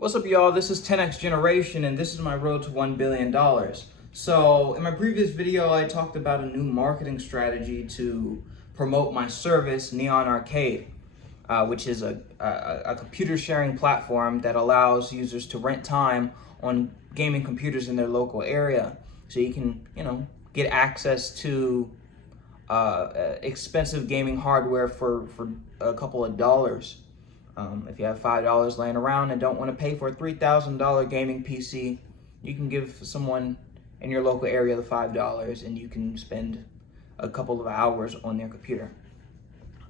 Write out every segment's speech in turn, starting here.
What's up, y'all? This is 10X Generation, and this is my road to $1 billion. So in my previous video, I talked about a new marketing strategy to promote my service, Neon Arcade, which is a computer sharing platform that allows users to rent time on gaming computers in their local area. So you can, get access to expensive gaming hardware for a couple of dollars. If you have $5 laying around and don't want to pay for a $3,000 gaming PC, you can give someone in your local area the $5 and you can spend a couple of hours on their computer.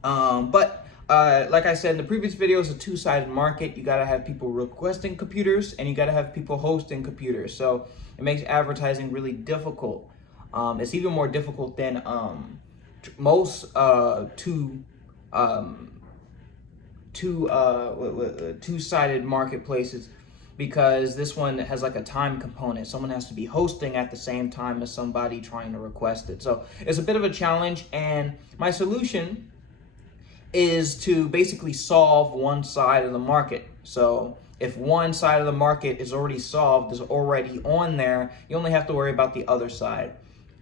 But like I said in the previous video, it's a two-sided market. You gotta have people requesting computers and you gotta have people hosting computers. So it makes advertising really difficult. It's even more difficult than most two-sided marketplaces, because this one has like a time component. Someone has to be hosting at the same time as somebody trying to request it. So it's a bit of a challenge, and my solution is to basically solve one side of the market. So if one side of the market is already solved, is already on there, you only have to worry about the other side.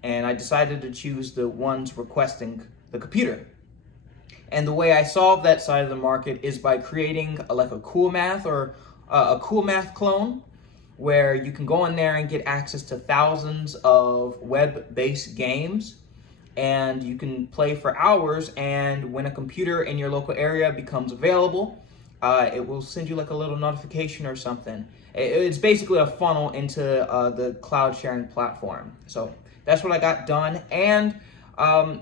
And I decided to choose the ones requesting the computer. And the way I solve that side of the market is by creating a Cool Math or a Cool Math clone, where you can go in there and get access to thousands of web-based games, and you can play for hours. And when a computer in your local area becomes available, it will send you like a little notification or something. It's basically a funnel into the cloud sharing platform. So that's what I got done, and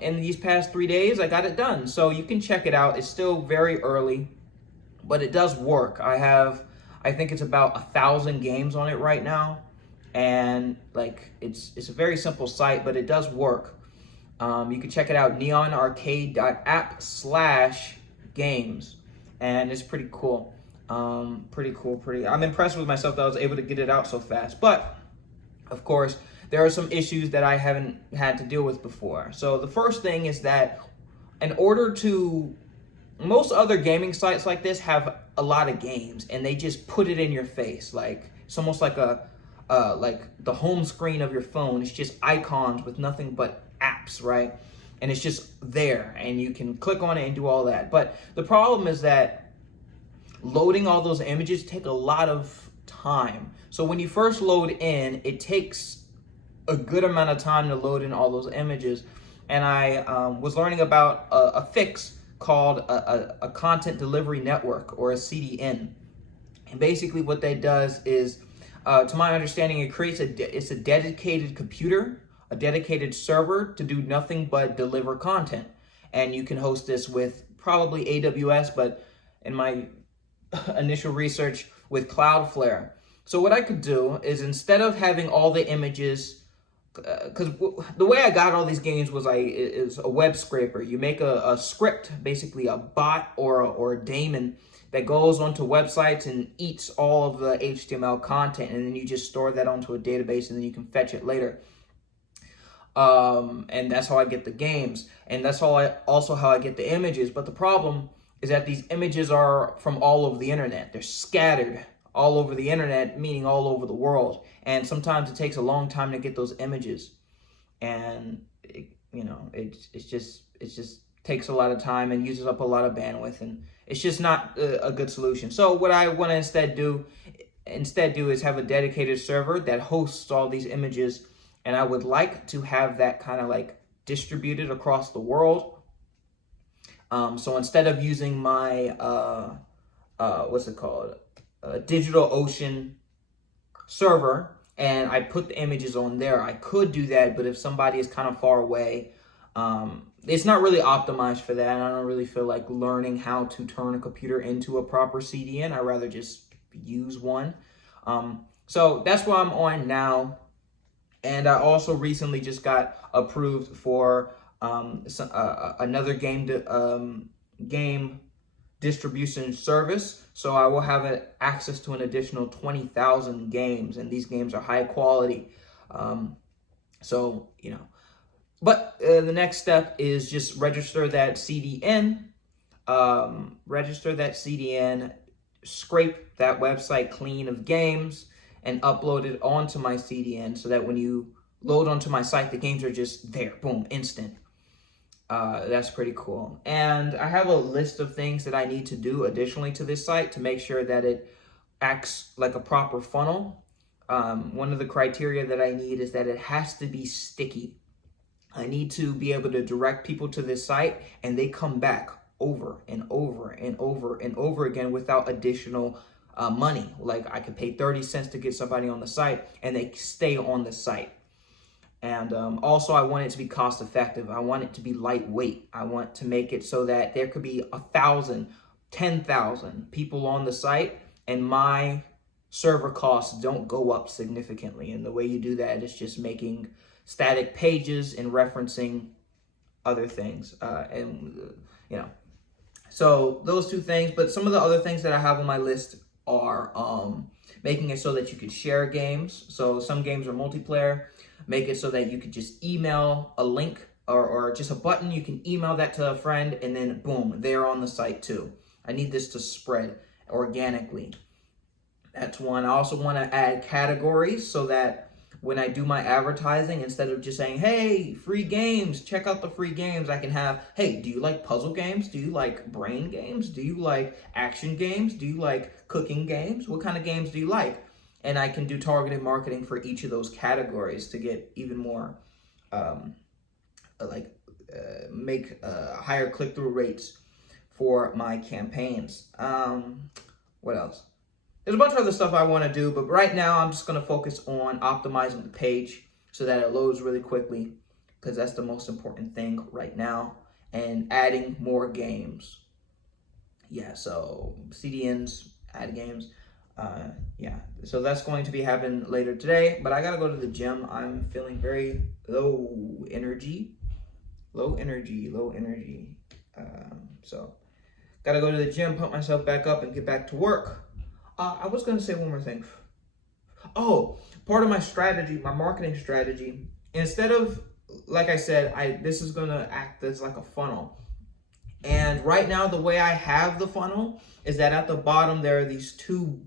in these past 3 days, I got it done. So you can check it out. It's still very early, but it does work. I think it's about 1,000 games on it right now. And it's a very simple site, but it does work. You can check it out, neonarcade.app/games. And it's pretty cool. I'm impressed with myself that I was able to get it out so fast. But of course, there are some issues that I haven't had to deal with before. So the first thing is that most other gaming sites like this have a lot of games, and they just put it in your face. Like it's almost like like the home screen of your phone. It's just icons with nothing but apps, right? And it's just there, and you can click on it and do all that. But the problem is that loading all those images take a lot of time. So when you first load in, it takes a good amount of time to load in all those images. And I was learning about a fix called a content delivery network, or a CDN. And basically what that does is, to my understanding, it creates it's a dedicated computer, a dedicated server to do nothing but deliver content. And you can host this with probably AWS, but in my initial research, with Cloudflare. So what I could do is, instead of having all the images, because the way I got all these games was is a web scraper. You make a script, basically a bot or a daemon that goes onto websites and eats all of the HTML content, and then you just store that onto a database, and then you can fetch it later. And that's how I get the games, and that's also how I get the images. But the problem is that these images are from all over the internet. They're scattered all over the internet, meaning all over the world. And sometimes it takes a long time to get those images. And, it just takes a lot of time and uses up a lot of bandwidth. And it's just not a good solution. So what I want to instead do is have a dedicated server that hosts all these images. And I would like to have that kind of distributed across the world. So instead of using my, DigitalOcean server, and I put the images on there, I could do that. But if somebody is kind of far away, it's not really optimized for that. And I don't really feel like learning how to turn a computer into a proper CDN. I'd rather just use one. So that's what I'm on now. And I also recently just got approved for another game distribution service. So I will have access to an additional 20,000 games, and these games are high quality. But the next step is just register that CDN scrape that website clean of games and upload it onto my CDN so that when you load onto my site, the games are just there, boom, instant. That's pretty cool. And I have a list of things that I need to do additionally to this site to make sure that it acts like a proper funnel. One of the criteria that I need is that it has to be sticky. I need to be able to direct people to this site and they come back over and over and over and over again without additional money. Like I could pay 30 cents to get somebody on the site and they stay on the site. And also I want it to be cost effective. I want it to be lightweight. I want to make it so that there could be 1,000, 10,000 people on the site and my server costs don't go up significantly. And the way you do that is just making static pages and referencing other things. So those two things, but some of the other things that I have on my list are making it so that you could share games. So some games are multiplayer. Make it so that you could just email a link or just a button. You can email that to a friend and then boom, they're on the site too. I need this to spread organically. That's one. I also want to add categories so that when I do my advertising, instead of just saying, hey, free games, check out the free games, I can have, hey, do you like puzzle games? Do you like brain games? Do you like action games? Do you like cooking games? What kind of games do you like? And I can do targeted marketing for each of those categories to get even more, make higher click-through rates for my campaigns. What else? There's a bunch of other stuff I want to do, but right now I'm just going to focus on optimizing the page so that it loads really quickly, because that's the most important thing right now, and adding more games. Yeah, so CDNs, add games. So that's going to be happening later today, but I got to go to the gym. I'm feeling very low energy. So got to go to the gym, pump myself back up and get back to work. I was going to say one more thing. Oh, part of my strategy, my marketing strategy, instead of, like I said, this is going to act as like a funnel. And right now, the way I have the funnel is that at the bottom, there are these two,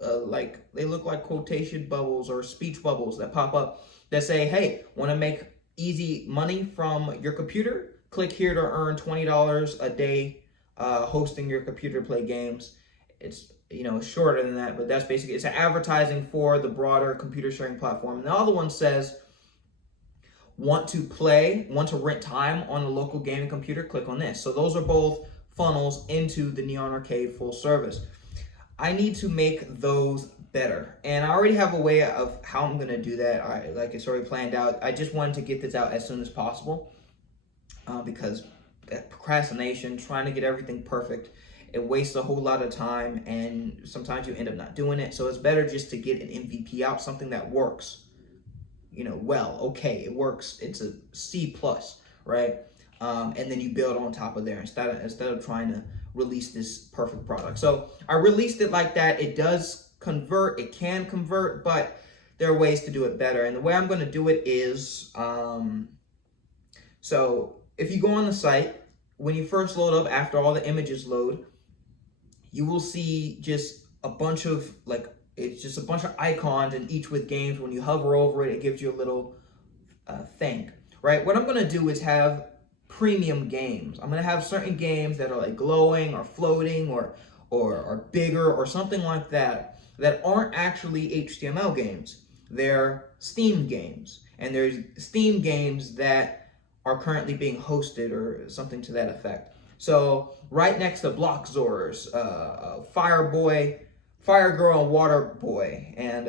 they look like quotation bubbles or speech bubbles that pop up that say, hey, want to make easy money from your computer? Click here to earn $20 a day hosting your computer to play games. It's shorter than that, but that's basically, it's an advertising for the broader computer sharing platform. And the other one says, want to rent time on a local gaming computer? Click on this. So those are both funnels into the Neon Arcade full service. I need to make those better. And I already have a way of how I'm going to do that. It's already planned out. I just wanted to get this out as soon as possible because that procrastination, trying to get everything perfect, it wastes a whole lot of time, and sometimes you end up not doing it. So it's better just to get an MVP out, something that works, well, okay, it works. It's a C+, right? And then you build on top of there instead of trying to release this perfect product. So I released it like that. It does convert. It can convert, but there are ways to do it better. And the way I'm going to do it is, so if you go on the site, when you first load up, after all the images load, you will see just a bunch of it's just a bunch of icons, and each with games. When you hover over it, it gives you a little thing, right? What I'm going to do is have premium games. I'm going to have certain games that are like glowing or floating or bigger or something like that aren't actually HTML games. They're Steam games. And there's Steam games that are currently being hosted or something to that effect. So right next to Bloxzors, Fireboy, Fire Girl and Water Boy, and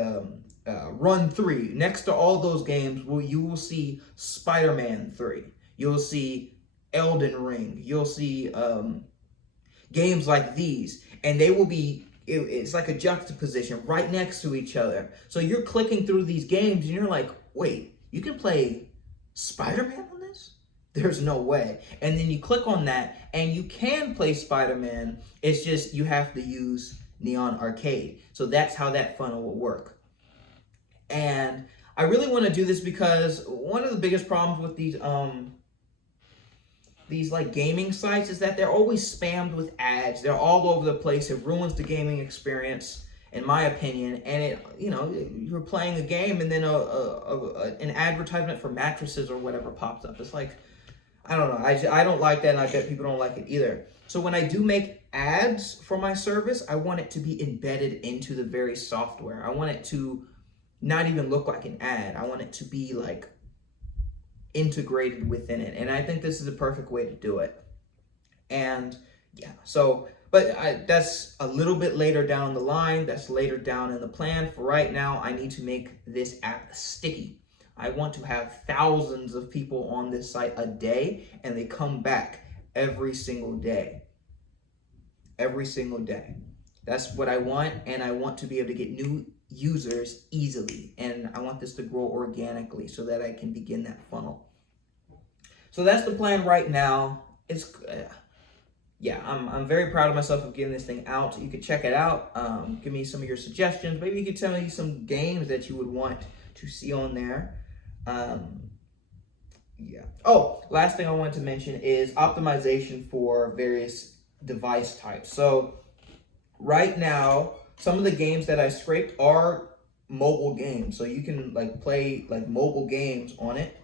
Run 3, next to all those games, you will see Spider-Man 3. You'll see Elden Ring. You'll see games like these, and they will be, it's like a juxtaposition right next to each other. So you're clicking through these games, and you're like, wait, you can play Spider-Man on this? There's no way. And then you click on that, and you can play Spider-Man. It's just you have to use Neon Arcade. So that's how that funnel will work. And I really want to do this because one of the biggest problems with these like gaming sites is that they're always spammed with ads. They're all over the place. It ruins the gaming experience, in my opinion. And it, you're playing a game and then an advertisement for mattresses or whatever pops up. It's like, I don't know. I don't like that, and I bet people don't like it either. So when I do make ads for my service, I want it to be embedded into the very software. I want it to not even look like an ad. I want it to be like integrated within it. And I think this is a perfect way to do it. And yeah, so, but that's a little bit later down the line. That's later down in the plan. For right now, I need to make this app sticky. I want to have thousands of people on this site a day, and they come back every single day. Every single day. That's what I want, and I want to be able to get new users easily, and I want this to grow organically so that I can begin that funnel. So that's the plan right now. It's yeah, I'm very proud of myself of getting this thing out. You can check it out. Give me some of your suggestions. Maybe you could tell me some games that you would want to see on there. Yeah. Oh, last thing I wanted to mention is optimization for various device types. So right now, some of the games that I scraped are mobile games. So you can like play like mobile games on it,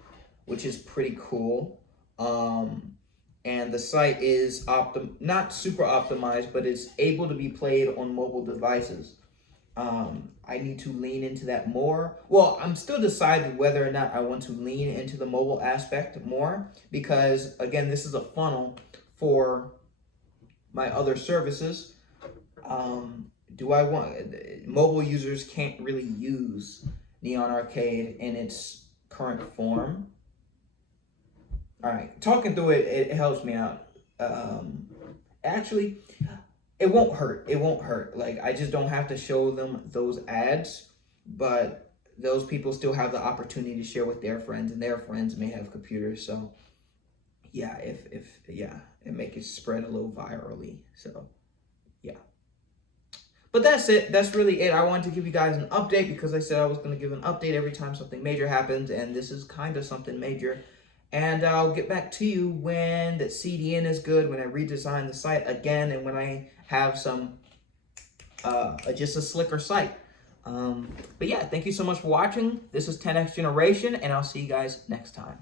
which is pretty cool. And the site is not super optimized, but it's able to be played on mobile devices. I need to lean into that more. Well, I'm still deciding whether or not I want to lean into the mobile aspect more, because again, this is a funnel for my other services. Do I want, mobile users can't really use Neon Arcade in its current form. All right, talking through it, it helps me out. Actually, it won't hurt. It won't hurt. Like, I just don't have to show them those ads, but those people still have the opportunity to share with their friends, and their friends may have computers. So, yeah, it make it spread a little virally. So, yeah. But that's it. That's really it. I wanted to give you guys an update because I said I was going to give an update every time something major happens, and this is kind of something major. And I'll get back to you when the CDN is good, when I redesign the site again, and when I have some, just a slicker site. But yeah, thank you so much for watching. This is 10X Generation, and I'll see you guys next time.